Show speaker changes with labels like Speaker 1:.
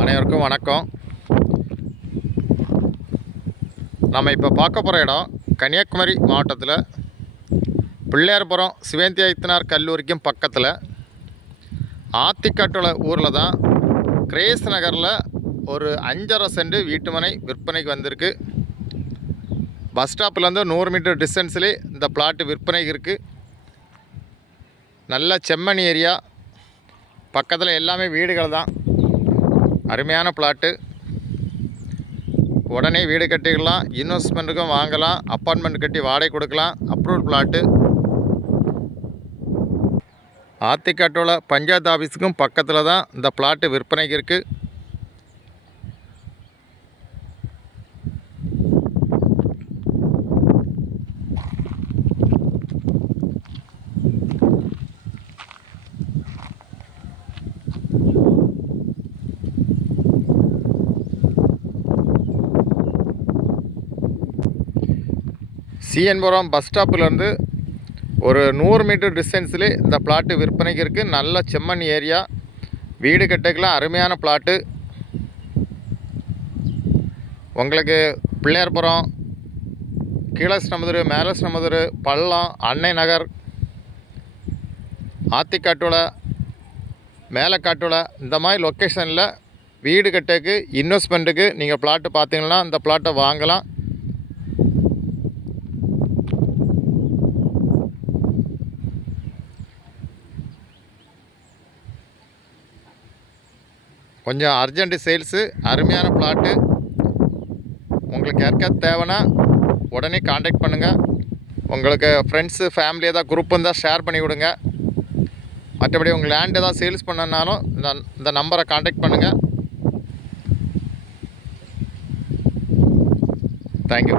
Speaker 1: அனைவருக்கும் வணக்கம். நம்ம இப்போ பார்க்க போகிற இடம் கன்னியாகுமரி மாவட்டத்தில். பிள்ளையார்புரம் சிவேந்தி ஐத்தனார் கல்லூரிக்கும் பக்கத்தில். ஆத்திக்காட்டுல ஊரில் தான் கிரேஸ் நகரில் ஒரு அஞ்சரை சென்ட் வீட்டுமனை விற்பனைக்கு வந்திருக்கு. பஸ் ஸ்டாப்லேருந்து நூறு மீட்டர் டிஸ்டன்ஸ்லேயே இந்த பிளாட்டு விற்பனைக்கு இருக்குது நல்ல செம்மணி ஏரியா. பக்கத்தில் எல்லாமே வீடுகள் தான். அருமையான பிளாட்டு உடனே வீடு கட்டிக்கலாம் இன்வெஸ்ட்மெண்ட்டுக்கும் வாங்கலாம் அப்பார்ட்மெண்ட் கட்டி வாடகை கொடுக்கலாம் அப்ரூவல் பிளாட்டு ஆத்திக்காட்டோல பஞ்சாயத்து ஆஃபீஸுக்கும் பக்கத்தில் தான் இந்த பிளாட்டு விற்பனைக்கு இருக்குது சிஎன்புரம் பஸ் ஸ்டாப்புலேருந்து ஒரு நூறு மீட்டர் டிஸ்டன்ஸ்லேயே இந்த பிளாட்டு விற்பனைக்கு இருக்குது நல்ல செம்மண் ஏரியா. வீடு கட்டக்கெலாம் அருமையான பிளாட்டு உங்களுக்கு பிள்ளையார்புரம் கீழஸ்நமுதுரு மேலஸ்நமுதுரு பள்ளம் அன்னை நகர் ஆத்திக்காட்டுல மேலக்காட்டுளை இந்த மாதிரி லொக்கேஷனில் வீடு கட்டக்கு இன்வெஸ்ட்மெண்ட்டுக்கு நீங்கள் பிளாட்டு பார்த்தீங்கன்னா இந்த பிளாட்டை வாங்கலாம். கொஞ்சம் அர்ஜென்ட் சேல்ஸு அருமையான பிளாட்டு உங்களுக்கு யாருக்காவது தேவைன்னா உடனே காண்டாக்ட் பண்ணுங்கள் உங்களுக்கு ஃப்ரெண்ட்ஸு ஃபேமிலி ஏதாவது குரூப் இருந்தால் ஷேர் பண்ணி விடுங்க. மற்றபடி உங்கள் லேண்ட் ஏதாவது சேல்ஸ் பண்ணனாலும் இந்த இந்த நம்பரை காண்டாக்ட் பண்ணுங்கள் தேங்க்யூ